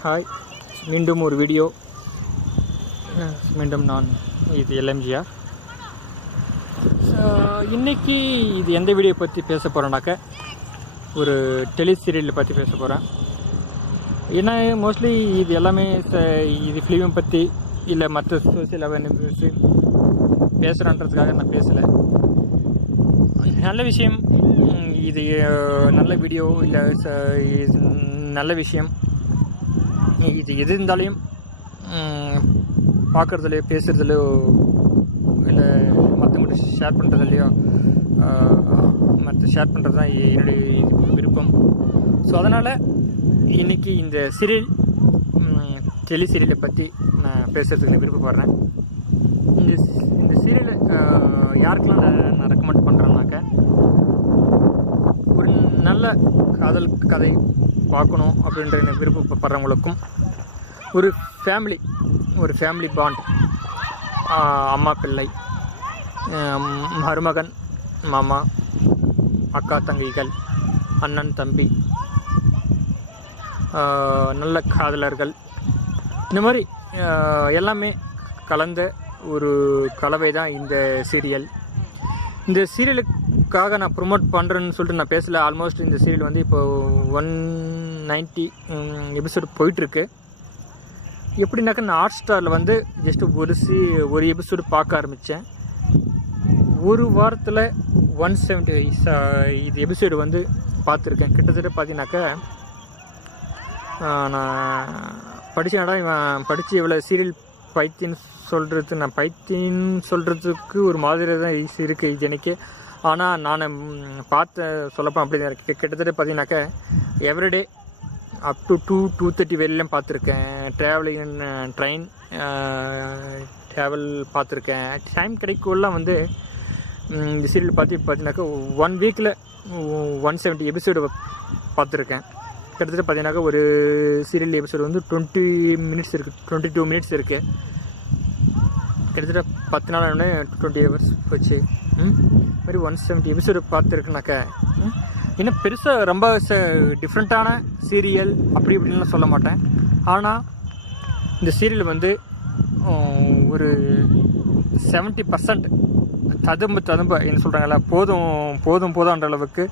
Hi, மீண்டும் ஒரு video. மீண்டும் நான் இது எல்எம்ஜிஆர். இன்றைக்கி இது எந்த வீடியோ பற்றி பேச போகிறேன்னாக்க ஒரு டெலி சீரியல் பற்றி பேச போகிறேன். ஏன்னா மோஸ்ட்லி இது எல்லாமே இது ஃபிலிமை பற்றி இல்லை மற்ற சோசியல் அவேர்னஸ் பேசுகிறன்றதுக்காக நான் பேசலை. நல்ல விஷயம், இது நல்ல வீடியோ இல்லை நல்ல விஷயம். இது எது இருந்தாலையும் பார்க்குறதுலையோ பேசுகிறதுலையோ இல்லை மற்றவங்கள்ட்ட ஷேர் பண்ணுறதுலையோ ஷேர் பண்ணுறது தான் என்னுடைய விருப்பம். ஸோ அதனால் இன்றைக்கி இந்த சீரியல் டெலி சீரியலை பற்றி நான் பேசுகிறதுக்கு விருப்பப்படுறேன். இந்த சீரியலை யாருக்கெல்லாம் நான் ரெக்கமெண்ட் பண்ணுறேன்னாக்க, ஒரு நல்ல காதல் கதை பார்க்கணும் அப்படின்ற விருப்பப்படுறவங்களுக்கும், ஒரு ஃபேமிலி பாண்ட், அம்மா பிள்ளை, மருமகன் மாமா, அக்கா தங்கைகள், அண்ணன் தம்பி, நல்ல காதலர்கள், இந்த மாதிரி எல்லாமே கலந்த ஒரு கலவை தான் இந்த சீரியல். இந்த சீரியலுக்காக நான் ப்ரொமோட் பண்ணுறேன்னு சொல்லிட்டு நான் பேசலை. ஆல்மோஸ்ட் இந்த சீரியல் வந்து இப்போ 190 எபிசோடு போயிட்டுருக்கு. எப்படின்னாக்கா நான் ஹாட் ஸ்டாரில் வந்து ஜஸ்ட்டு ஒரு எபிசோடு பார்க்க ஆரம்பித்தேன். ஒரு வாரத்தில் 170 இது எபிசோடு வந்து பார்த்துருக்கேன். கிட்டத்தட்ட பார்த்தீங்கன்னாக்கா நான் படித்தேன்டா, இவன் படித்து இவ்வளோ சீரியல் பைத்தியன்னு சொல்கிறதுக்கு ஒரு மாதிரி தான் இருக்குது இது எனக்கு. ஆனால் நான் சொல்லப்போ அப்படி தான் இருக்குது. கிட்டத்தட்ட பார்த்தீங்கன்னாக்கா எவ்ரிடே அப் டு 2:30 வரையிலும் பார்த்துருக்கேன். ட்ரெயின் ட்ராவல் பார்த்துருக்கேன். டைம் கிடைக்கலாம் வந்து இந்த சீரியல் பார்த்தீங்கன்னாக்கா 1 வீக்கில் 170 எபிசோடு பார்த்துருக்கேன். கிட்டத்தட்ட பார்த்தீங்கன்னாக்கா ஒரு சீரியல் எபிசோடு வந்து 20 மினிட்ஸ் இருக்குது, 22 மினிட்ஸ் இருக்குது. கிட்டத்தட்ட 10 நாள் 20 ஹவர்ஸ் போச்சு. மாதிரி 170 எபிசோடு பார்த்துருக்குனாக்கா இன்னும் பெருசாக ரொம்ப டிஃப்ரெண்ட்டான சீரியல் அப்படி இப்படின்லாம் சொல்ல மாட்டேன். ஆனால் இந்த சீரியல் வந்து ஒரு 70% ததும்ப என்ன சொல்கிறாங்களா, போதும்ன்ற அளவுக்கு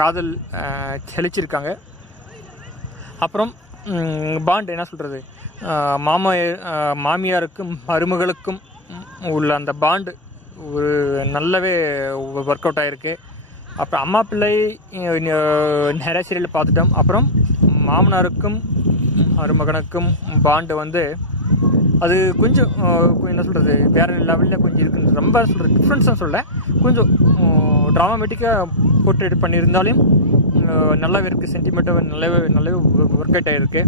காதல் தெளிச்சிருக்காங்க. அப்புறம் பாண்ட் என்ன சொல்கிறது, மாமியாருக்கும் மருமகளுக்கும் உள்ள அந்த பாண்டு ஒரு நல்லாவே ஒர்க் அவுட் ஆகிருக்கு. அப்புறம் அம்மா பிள்ளை நிறைய சீரியல் பார்த்துட்டோம். அப்புறம் மாமனாருக்கும் மருமகனுக்கும் பாண்டு வந்து அது கொஞ்சம் என்ன சொல்கிறது, வேறு லெவலில் கொஞ்சம் இருக்குன்னு ரொம்ப சொல்கிறது டிஃப்ரென்ஸ்னு சொல்ல, கொஞ்சம் ட்ராமாமேட்டிக்காக போர்ட்ரேட் பண்ணியிருந்தாலும் நல்லாவே இருக்குது. சென்டிமெண்ட்டாக நல்லாவே ஒர்க் அவுட் ஆகிருக்கு.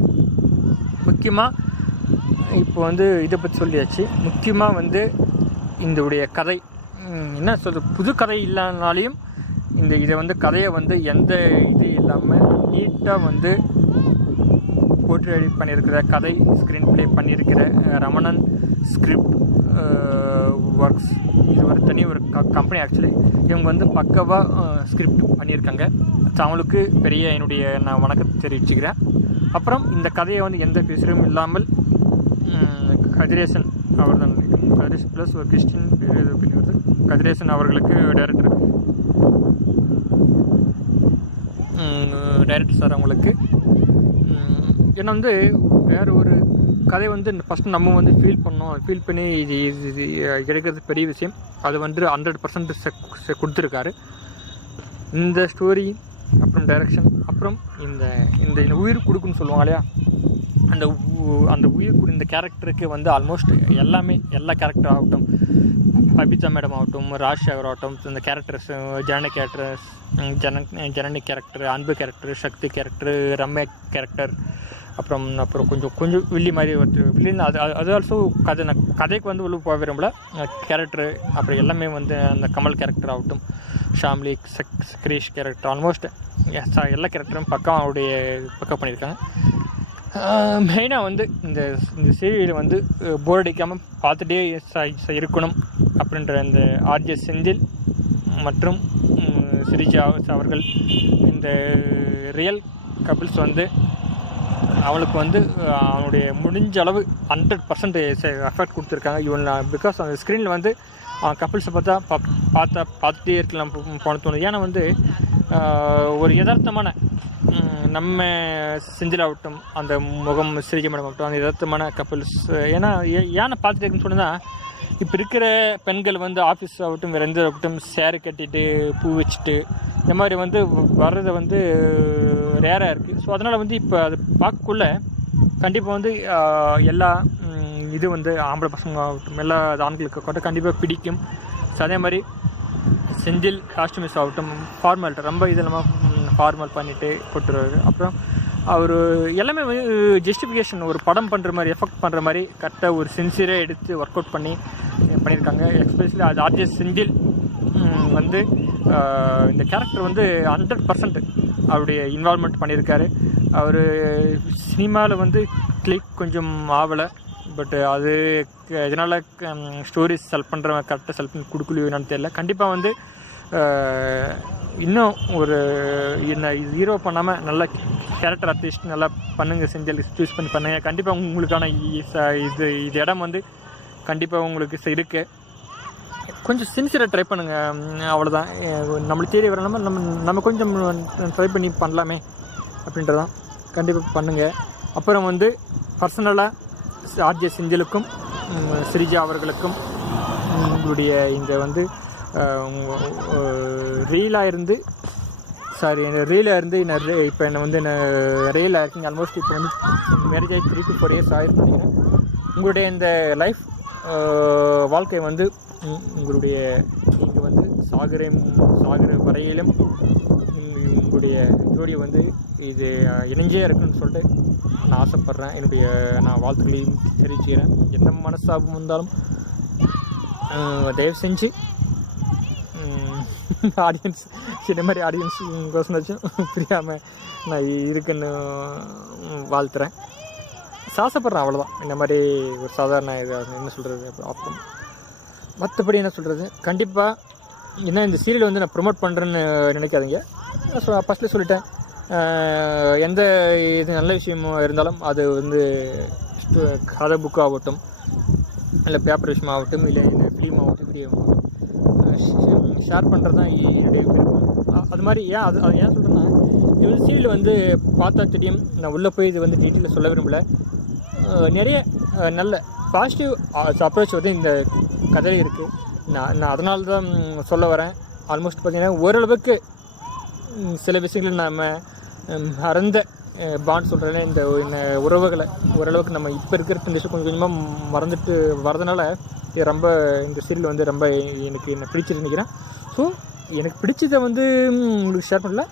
முக்கியமாக இப்போ வந்து இதை பற்றி சொல்லியாச்சு. முக்கியமாக வந்து இதோடைய கதை என்ன சொல்கிறது, புது கதை இல்லைனாலையும் இதை வந்து கதையை வந்து எந்த இது இல்லாமல் நீட்டாக வந்து போர்ட்ரேட் பண்ணியிருக்கிற கதை, ஸ்க்ரீன் ப்ளே பண்ணியிருக்கிற ரமணன் ஸ்கிரிப்ட் ஒர்க்ஸ், இது ஒரு தனி ஒரு கம்பெனி. ஆக்சுவலி இவங்க வந்து பக்கவாக ஸ்கிரிப்ட் பண்ணியிருக்காங்க. அவங்களுக்கு பெரிய என்னுடைய நான் வணக்கத்தை தெரிவிச்சுக்கிறேன். அப்புறம் இந்த கதையை வந்து எந்த பிசுறும் இல்லாமல் கதிரேசன் அவர் தான், கதிரேசன் ப்ளஸ் ஒரு கிறிஸ்டின் வருது, கதிரேசன் அவர்களுக்கு டைரக்டர் சார் அவங்களுக்கு ஏன்னா வந்து வேறு ஒரு கதை வந்து ஃபஸ்ட்டு நம்ம வந்து ஃபீல் பண்ணி இது கிடைக்கிறது பெரிய விஷயம். அது வந்து 100% கொடுத்துருக்காரு. இந்த ஸ்டோரி, அப்புறம் டைரக்ஷன், அப்புறம் இந்த உயிர் கொடுக்குன்னு சொல்லுவாங்க இல்லையா, அந்த உயிர் இந்த கேரக்டருக்கு வந்து ஆல்மோஸ்ட் எல்லா கேரக்டர் ஆகட்டும், பபிதா மேடம் ஆகட்டும், ராஜ் சேகர் ஆகட்டும், இந்த கேரக்டர்ஸ், ஜனனி கேரக்டர், அன்பு கேரக்டர், சக்தி கேரக்டர், ரம்யா கேரக்டர், அப்புறம் கொஞ்சம் வில்லி மாதிரி ஒருத்தர் வில்லின்னு அது ஆல்சோ கதைக்கு வந்து உள்ள போக விரும்பல. கேரக்டரு அப்புறம் எல்லாமே வந்து அந்த கமல் கேரக்டர் ஆகட்டும், ஷாம்லி, கிரீஷ் கேரக்டர், ஆல்மோஸ்ட் எல்லா கேரக்டரும் பக்கா பண்ணியிருக்காங்க. மெயினாக வந்து இந்த சீரியல் வந்து போர் அடிக்காமல் பார்த்துட்டே இருக்கணும் அப்படின்ற இந்த ஆர்ஜே செந்தில் மற்றும் ஸ்ரீஜா அவர்கள் இந்த ரியல் கப்பிள்ஸ் வந்து அவளுக்கு வந்து அவனுடைய முடிஞ்ச அளவு 100% எஃபர்ட் கொடுத்துருக்காங்க. இவன் பிகாஸ் அந்த ஸ்க்ரீனில் வந்து கப்பிள்ஸை பார்த்துட்டே இருக்கலாம் போன தோணுது. ஏன்னா வந்து ஒரு யதார்த்தமான நம்ம செஞ்சிலாகட்டும், அந்த முகம் சிரிக்க மேடமாகட்டும், அந்த யதார்த்தமான கப்பிள்ஸ். ஏன்னா ஏன்னா பார்த்துட்டு இருக்குன்னு சொன்னால், இப்போ இருக்கிற பெண்கள் வந்து ஆஃபீஸ் ஆகட்டும் வேறு எந்த ஆகட்டும் சேரு கட்டிட்டு பூ வச்சுட்டு இந்த மாதிரி வந்து வர்றது வந்து ரேராக இருக்குது. ஸோ அதனால் வந்து இப்போ அது பார்க்கக்குள்ள கண்டிப்பாக வந்து எல்லா இது வந்து ஆம்பளை பசங்க ஆகட்டும் எல்லா ஆண்களுக்கு கூட கண்டிப்பாக பிடிக்கும். ஸோ அதே மாதிரி செந்தில் காஸ்டியூம்ஸ் ஆகட்டும் ஃபார்மல் ரொம்ப இதெல்லாம் ஃபார்மல் பண்ணிவிட்டு போட்டுருவாரு. அப்புறம் அவர் எல்லாமே வந்து ஜஸ்டிஃபிகேஷன் ஒரு படம் பண்ணுற மாதிரி எஃபெக்ட் பண்ணுற மாதிரி கரெக்டாக ஒரு சின்சியராக எடுத்து ஒர்க் அவுட் பண்ணியிருக்காங்க. எஸ்பெஷலி அது ஆர்ஜிஎஸ் செந்தில் வந்து இந்த கேரக்டர் வந்து 100% அவருடைய இன்வால்மெண்ட் பண்ணியிருக்காரு. அவர் சினிமாவில் வந்து கிளிக் கொஞ்சம் ஆகலை, பட் அது இதனால் ஸ்டோரிஸ் செல் பண்ணுறவங்க கரெக்டாக செல் பண்ணி கொடுக்கலையோ என்னன்னு தெரியல. கண்டிப்பாக வந்து இன்னும் ஒரு என்ன ஹீரோ பண்ணாமல் நல்ல கேரக்டர் ஆர்டிஸ்ட் நல்லா பண்ணுங்கள், செஞ்சல் சூஸ் பண்ணி பண்ணுங்கள். கண்டிப்பாக உங்களுக்கான இது இடம் வந்து கண்டிப்பாக உங்களுக்கு இருக்குது. கொஞ்சம் சின்சியராக ட்ரை பண்ணுங்கள், அவ்வளோதான். நம்மளுக்கு தேடி வரலாமல் நம்ம கொஞ்சம் ட்ரை பண்ணி பண்ணலாமே அப்படின்றதான். கண்டிப்பாக பண்ணுங்கள். அப்புறம் வந்து பர்சனலாக ஆர்ஜே செந்திலுக்கும் ஸ்ரீஜா அவர்களுக்கும் உங்களுடைய இந்த வந்து ரீலாக இருந்து இப்போ என்னை வந்து ரீலாக இருக்குங்க. ஆல்மோஸ்ட் இப்போ வந்து மேரேஜ் ஆகி 3 to 4 years ஆகிருக்கு நினைக்கிறேன். உங்களுடைய இந்த லைஃப் வாழ்க்கை வந்து உங்களுடைய நீங்கள் வந்து சாகிற வரையிலும் உங்களுடைய ஜோடியை வந்து இது இணைஞ்சே இருக்குன்னு சொல்லிட்டு நான் ஆசைப்பட்றேன். நான் வாழ்த்துக்களையும் தெரிவிச்சுக்கிறேன். எந்த மனஸ்தாபம் வந்தாலும் தயவு செஞ்சு ஆடியன்ஸ் இந்த மாதிரி ஆடியன்ஸ் கோசம் வச்சும் புரியாமல் நான் இருக்குன்னு வாழ்த்துறேன். ஆசைப்பட்றேன், அவ்வளோதான். இந்த மாதிரி ஒரு சாதாரண இது என்ன சொல்கிறது. அப்புறம் மற்றபடி என்ன சொல்கிறது, கண்டிப்பாக என்ன இந்த சீரியல் வந்து நான் ப்ரொமோட் பண்ணுறேன்னு நினைக்காதீங்க. ஃபஸ்ட்டில் சொல்லிட்டேன், எந்த இது நல்ல விஷயமும் இருந்தாலும் அது வந்து கதை புக்கு ஆகட்டும் இல்லை பேப்பர் விஷயம் ஆகட்டும் இல்லை ஃபிலிம் ஆகட்டும் ஷேர் பண்ணுறது தான் என்னுடைய விருப்பம். அது மாதிரி அது ஏன் சொல்கிறேன்னா, இந்த சீரியல் வந்து பார்த்தா தெரியும். நான் உள்ளே போய் இது வந்து டீட்டெயிலில் சொல்ல விரும்பலை. நிறைய நல்ல பாசிட்டிவ் அப்ரோச் வந்து இந்த கதையில் இருக்குது. நான் அதனால தான் சொல்ல வரேன். ஆல்மோஸ்ட் பார்த்திங்கன்னா ஓரளவுக்கு சில விஷயங்கள் நம்ம மறந்த பாண்ட் சொல்கிறேன்னா இந்த உறவுகளை ஓரளவுக்கு நம்ம இப்போ இருக்கிற கண்டிஷன் கொஞ்சம் கொஞ்சமாக மறந்துட்டு வரதுனால இது ரொம்ப இந்த சீரியல் வந்து ரொம்ப என்ன பிடிச்சிட்டு நினைக்கிறேன். ஸோ எனக்கு பிடிச்சதை வந்து உங்களுக்கு ஷேர் பண்ணல.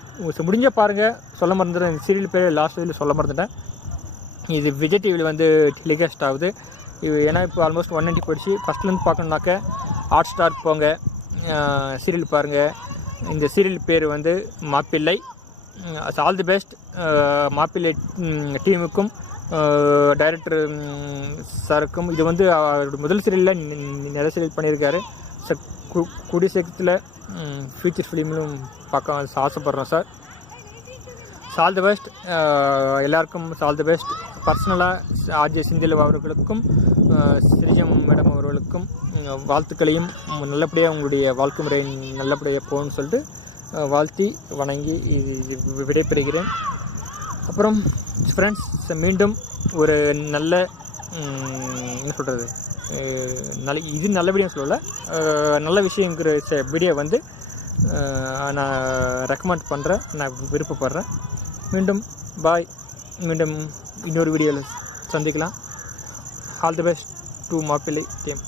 முடிஞ்சால் பாருங்கள். சொல்ல மறந்துட்டேன், இந்த சீரியல் பேர் லாஸ்ட் வீடியோவில் சொல்ல மறந்துட்டேன். இது விஜய் டிவியில் வந்து டெலிகாஸ்ட் ஆகுது. ஏன்னா இப்போ ஆல்மோஸ்ட் 190 போயிடுச்சு. ஃபஸ்ட்லேருந்து பார்க்கணுன்னாக்க ஹாட் ஸ்டார் போங்க, சீரியல் பாருங்கள். இந்த சீரியல் பேர் வந்து மாப்பிள்ளை. ஆல் தி பெஸ்ட் மாப்பிள்ளை டீமுக்கும் டைரக்டர் சாருக்கும். இது வந்து அவரோட முதல் சீரியலில் நிறைய சீரியல் பண்ணியிருக்காரு. கூடிய சீக்கிரத்தில் ஃபியூச்சர் ஃபிலிம்லும் பார்க்க ஆசைப்பட்றோம் சார். ஆல் தி பெஸ்ட் எல்லாருக்கும். All the best. பர்சனலாக ஆர்ஜே செந்தில் அவர்களுக்கும் ஸ்ரீஜம் மேடம் அவர்களுக்கும் வாழ்த்துக்களையும் நல்லபடியாக உங்களுடைய வாழ்க்கை முறை நல்லபடியாக போகணும்னு சொல்லிட்டு வாழ்த்தி வணங்கி விடைபெறுகிறேன். அப்புறம் ஃப்ரெண்ட்ஸ், மீண்டும் ஒரு நல்ல என்ன சொல்கிறது இது நல்லபடியாக சொல்லலை, நல்ல விஷயங்கிற வீடியோ வந்து நான் ரெக்கமெண்ட் பண்ணுறேன், நான் விருப்பப்படுறேன். மீண்டும் பாய். மீண்டும் இன்னொரு வீடியோவில் சந்திக்கலாம். ஆல் தி பெஸ்ட் டு மாப்பிள்ளை டீம்.